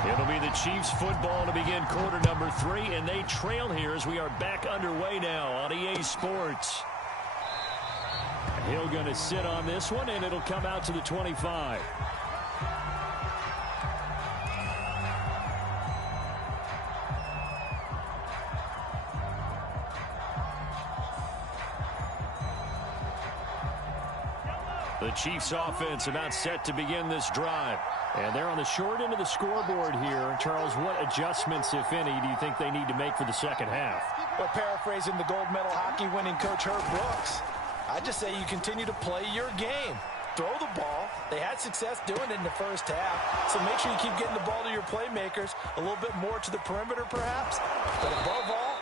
It'll be the Chiefs football to begin quarter number 3, and they trail here as we are back underway now on EA Sports. Hill going to sit on this one, and it'll come out to the 25. The Chiefs offense about set to begin this drive. And they're on the short end of the scoreboard here. Charles, what adjustments, if any, do you think they need to make for the second half? Well, paraphrasing the gold medal hockey winning coach Herb Brooks, I just say you continue to play your game. Throw the ball. They had success doing it in the first half. So make sure you keep getting the ball to your playmakers, a little bit more to the perimeter perhaps. But above all,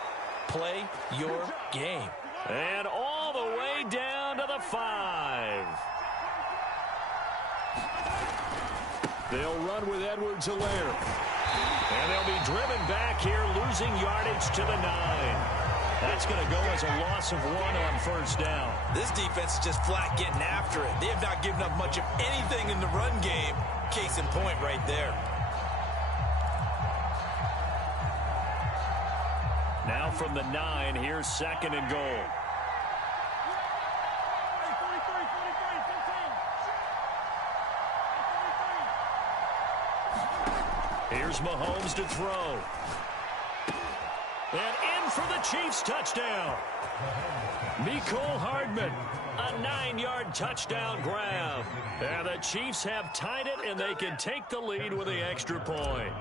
play your game. And all the way down to the 5. They'll run with Edwards-Helaire. And they'll be driven back here, losing yardage to the 9. That's going to go as a loss of 1 on first down. This defense is just flat getting after it. They have not given up much of anything in the run game. Case in point right there. Now from the 9, here's 2nd and goal. Here's Mahomes to throw. And in for the Chiefs touchdown. Mecole Hardman, a 9-yard touchdown grab. And the Chiefs have tied it, and they can take the lead with the extra point.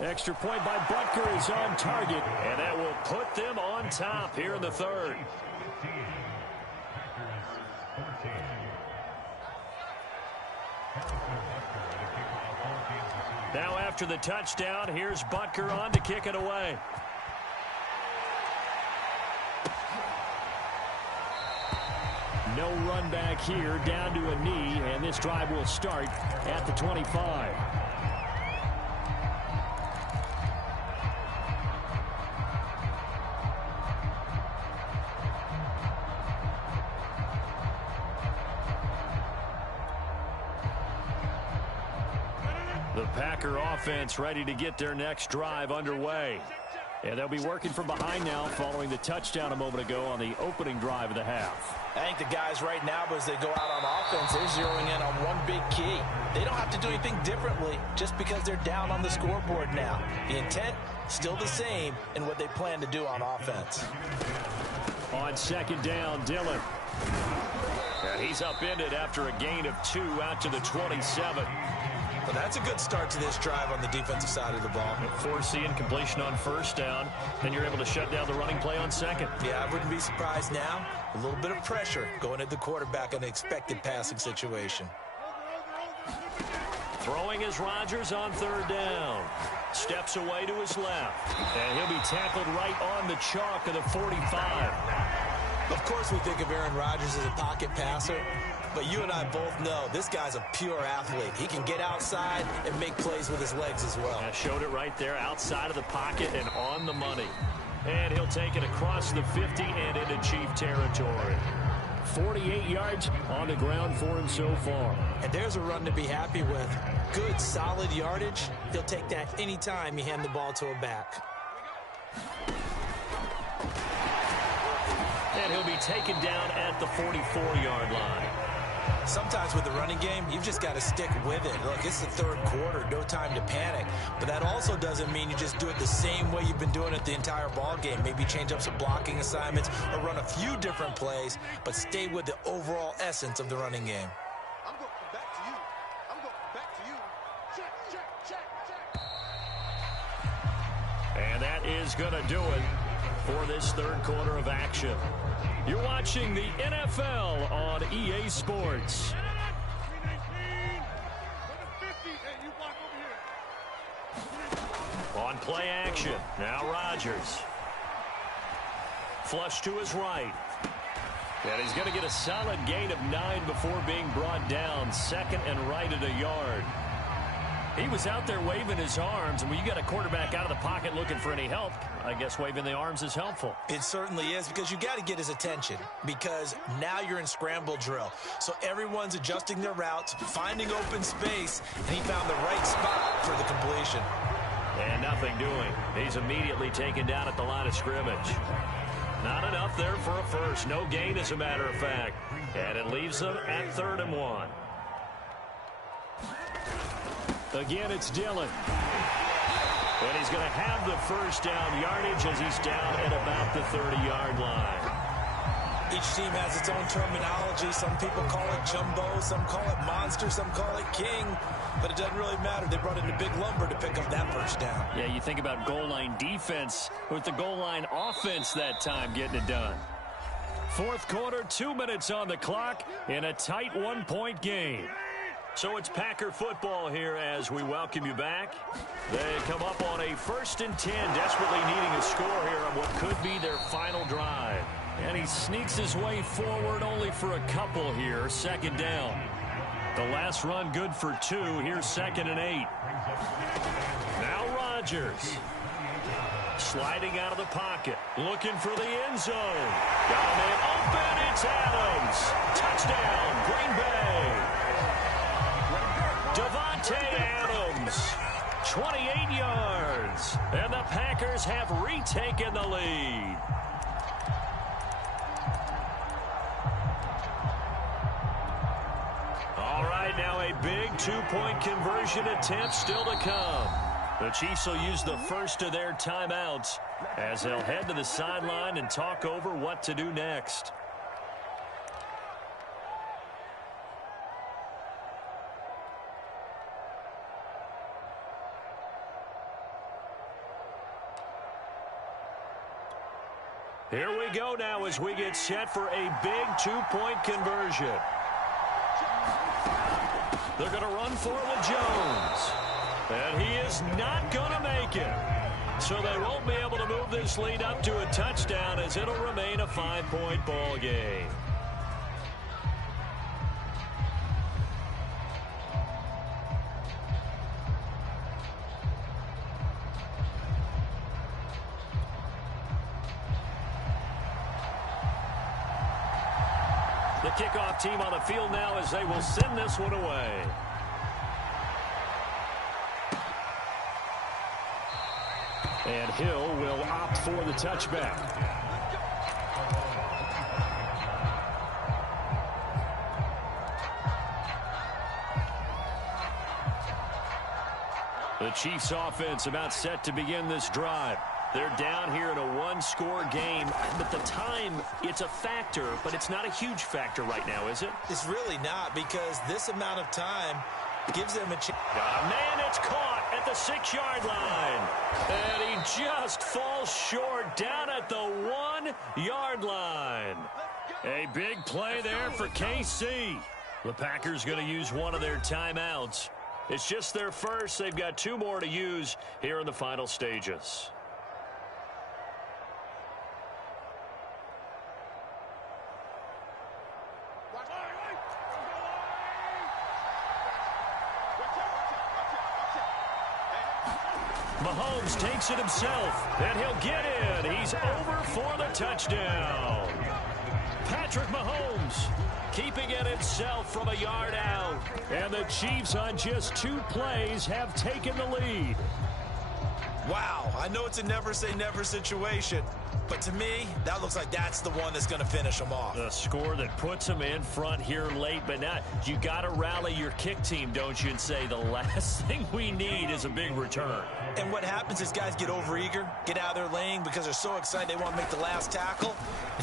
Extra point by Butker is on target, and that will put them on top here in the 3rd. Now after the touchdown, here's Butker on to kick it away. No run back here, down to a knee, and this drive will start at the 25. The Packer offense ready to get their next drive underway. And they'll be working from behind now following the touchdown a moment ago on the opening drive of the half. I think the guys right now, as they go out on offense, they're zeroing in on one big key. They don't have to do anything differently just because they're down on the scoreboard now. The intent, still the same in what they plan to do on offense. On 2nd down, Dillon. And he's upended after a gain of 2 out to the 27. Well, that's a good start to this drive on the defensive side of the ball. Forcing completion on 1st down, then you're able to shut down the running play on 2nd. Yeah, I wouldn't be surprised now. A little bit of pressure going at the quarterback in an expected passing situation. Throwing is Rodgers on 3rd down. Steps away to his left. And he'll be tackled right on the chalk of the 45. Of course we think of Aaron Rodgers as a pocket passer, but you and I both know this guy's a pure athlete. He can get outside and make plays with his legs as well. I showed it right there, outside of the pocket and on the money. And he'll take it across the 50 and into Chief territory. 48 yards on the ground for him so far. And there's a run to be happy with. Good, solid yardage. He'll take that anytime you hand the ball to a back. And he'll be taken down at the 44-yard line. Sometimes with the running game, you've just got to stick with it. Look, it's the 3rd quarter, no time to panic. But that also doesn't mean you just do it the same way you've been doing it the entire ball game. Maybe change up some blocking assignments or run a few different plays, but stay with the overall essence of the running game. I'm going back to you. I'm going back to you. Check, check, check, check. And that is going to do it for this 3rd quarter of action. You're watching the NFL on EA Sports. On play action, now Rodgers. Flush to his right. And he's going to get a solid gain of 9 before being brought down. 2nd and right at a yard. He was out there waving his arms, and when you got a quarterback out of the pocket looking for any help, I guess waving the arms is helpful. It certainly is, because you got to get his attention, because now you're in scramble drill. So everyone's adjusting their routes, finding open space, and he found the right spot for the completion. And nothing doing. He's immediately taken down at the line of scrimmage. Not enough there for a first. No gain, as a matter of fact. And it leaves them at 3rd and 1. Again, it's Dillon. And he's going to have the 1st down yardage as he's down at about the 30-yard line. Each team has its own terminology. Some people call it jumbo, some call it monster, some call it king. But it doesn't really matter. They brought in the big lumber to pick up that 1st down. Yeah, you think about goal line defense with the goal line offense that time getting it done. 4th quarter, 2 minutes on the clock in a tight 1-point game. So it's Packer football here as we welcome you back. They come up on a 1st and 10, desperately needing a score here on what could be their final drive. And he sneaks his way forward only for a couple here, 2nd down. The last run good for 2. Here's 2nd and 8. Now Chargers. Sliding out of the pocket, looking for the end zone. Got a man open, it's Adams. Touchdown, Green Bay. Devontae Adams, 28 yards. And the Packers have retaken the lead. All right, now a big two-point conversion attempt still to come. The Chiefs will use the first of their timeouts as they'll head to the sideline and talk over what to do next. Here we go now as we get set for a big two-point conversion. They're going to run for it with Jones. And he is not going to make it. So they won't be able to move this lead up to a touchdown as it'll remain a 5-point ball game. The kickoff team on the field now as they will send this one away. And Hill will opt for the touchback. The Chiefs offense about set to begin this drive. They're down here in a one-score game, but the time, it's a factor, but it's not a huge factor right now, is it? It's really not, because this amount of time gives them a chance. Man, it's caught at the 6-yard line. And he just falls short down at the 1-yard line. A big play there for KC. The Packers going to use one of their timeouts. It's just their first. They've got 2 more to use here in the final stages. Mahomes takes it himself, and he'll get in. He's over for the touchdown. Patrick Mahomes keeping it himself from a yard out. And the Chiefs on just 2 plays have taken the lead. Wow, I know it's a never-say-never situation, but to me, that looks like that's the one that's going to finish them off. The score that puts them in front here late, but not. You got to rally your kick team, don't you, and say the last thing we need is a big return. And what happens is guys get overeager, get out of their lane because they're so excited they want to make the last tackle.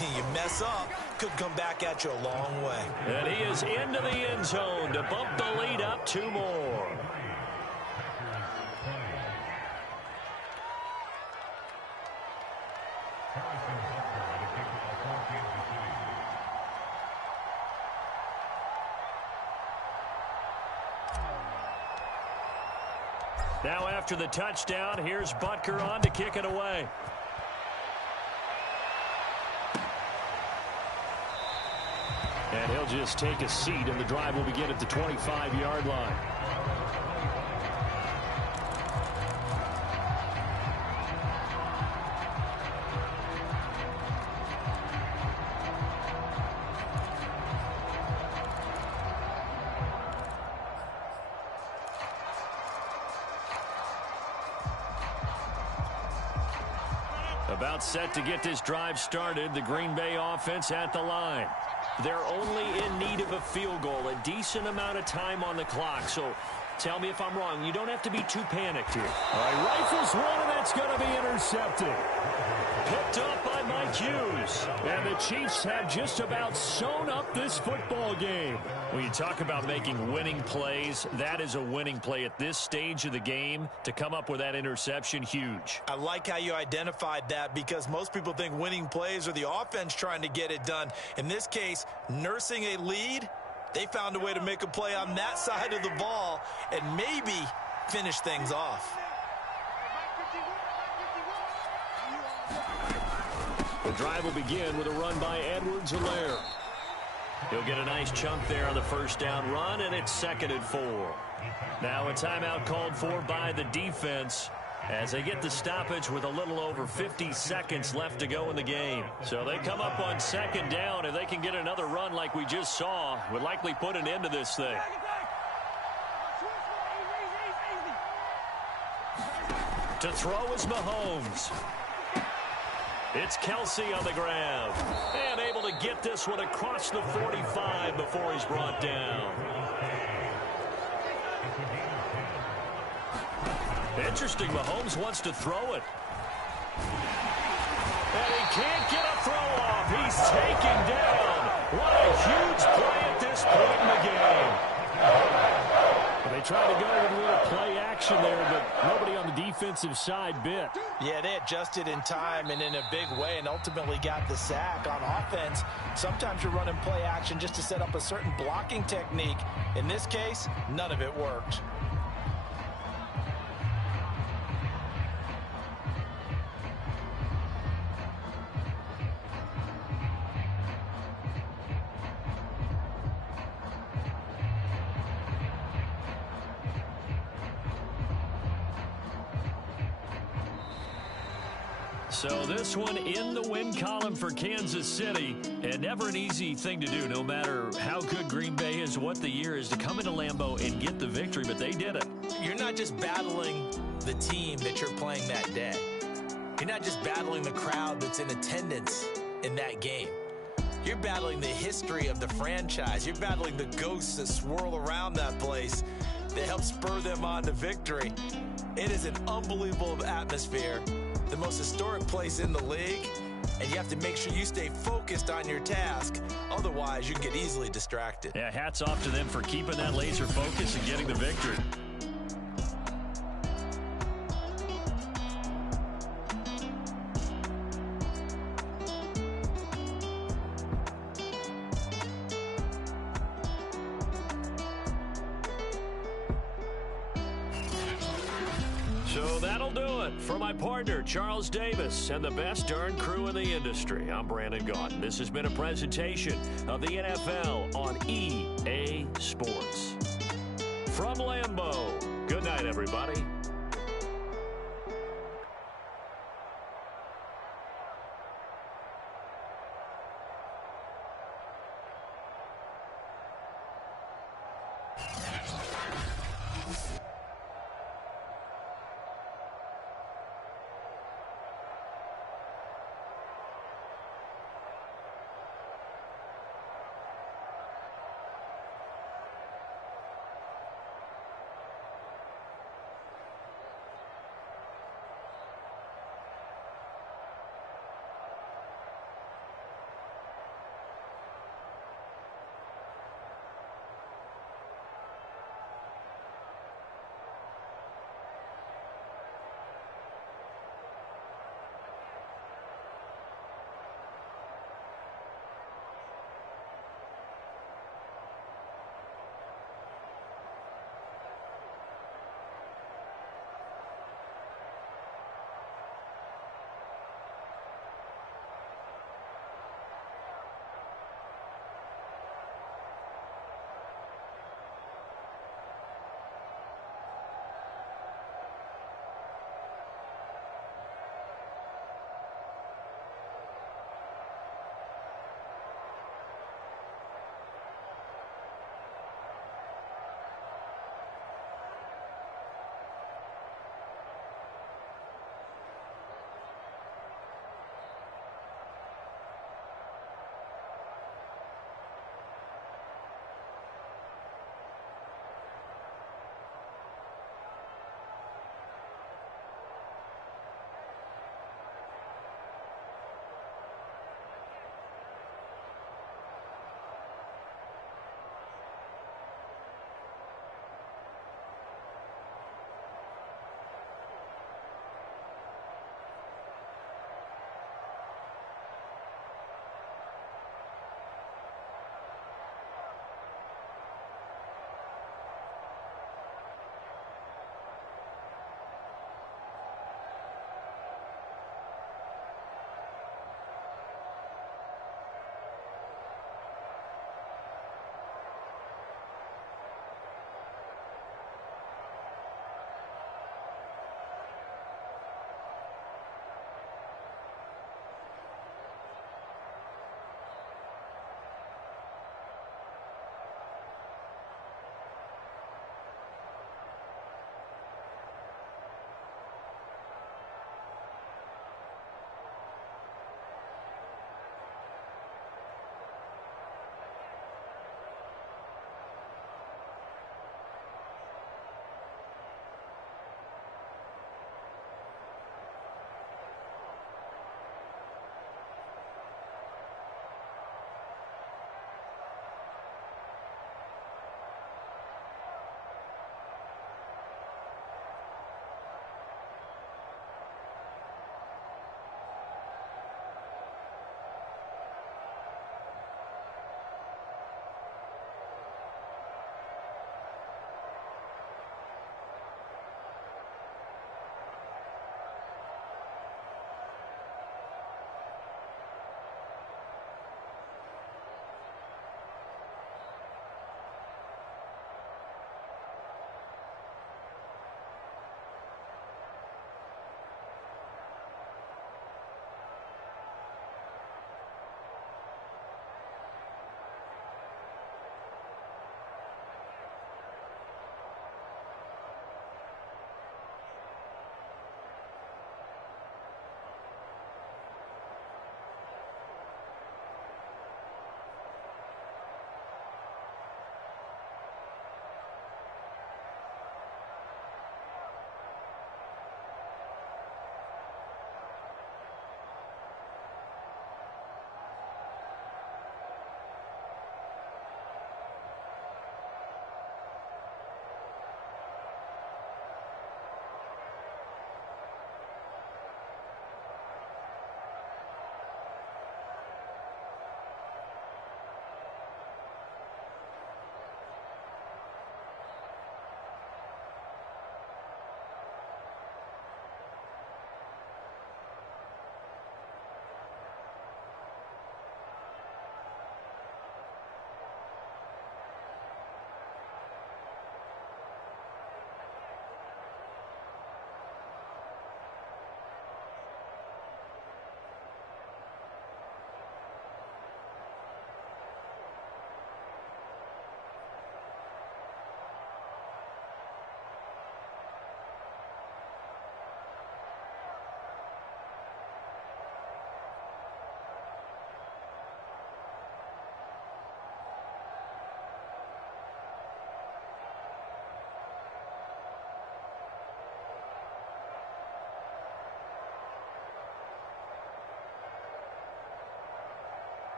You mess up, could come back at you a long way. And he is into the end zone to bump the lead up 2 more. Now after the touchdown, here's Butker on to kick it away. And he'll just take a seat, and the drive will begin at the 25-yard line. About set to get this drive started. The Green Bay offense at the line. They're only in need of a field goal, a decent amount of time on the clock. So tell me if I'm wrong. You don't have to be too panicked here. All right, rifles one, and that's going to be intercepted. Picked up by Mike Hughes. And the Chiefs have just about sewn up this football game. When you talk about making winning plays, that is a winning play at this stage of the game. To come up with that interception, huge. I like how you identified that, because most people think winning plays are the offense trying to get it done. In this case, nursing a lead, they found a way to make a play on that side of the ball and maybe finish things off. The drive will begin with a run by Edwards-Helaire. He'll get a nice chunk there on the first down run, and it's 2nd and 4. Now a timeout called for by the defense. as they get the stoppage with a little over 50 seconds left to go in the game. So they come up on second down. If they can get another run like we just saw, would likely put an end to this thing. To throw is Mahomes. It's Kelsey on the grab. And able to get this one across the 45 before he's brought down. Interesting, Mahomes wants to throw it. And he can't get a throw off. He's taken down. What a huge play at this point in the game. They tried to go with a little play action there, but nobody on the defensive side bit. Yeah, they adjusted in time and in a big way and ultimately got the sack. On offense, sometimes you're running play action just to set up a certain blocking technique. In this case, none of it worked. So this one in the win column for Kansas City, and never an easy thing to do, no matter how good Green Bay is, what the year is, to come into Lambeau and get the victory, but they did it. You're not just battling the team that you're playing that day. You're not just battling the crowd that's in attendance in that game. You're battling the history of the franchise. You're battling the ghosts that swirl around that place that help spur them on to victory. It is an unbelievable atmosphere. The most historic place in the league, and you have to make sure you stay focused on your task. Otherwise, you can get easily distracted. Yeah, hats off to them for keeping that laser focus and getting the victory. So that'll do it for my partner, Charles Davis, and the best darn crew in the industry. I'm Brandon Gaudin. This has been a presentation of the NFL on EA Sports. From Lambeau, good night, everybody.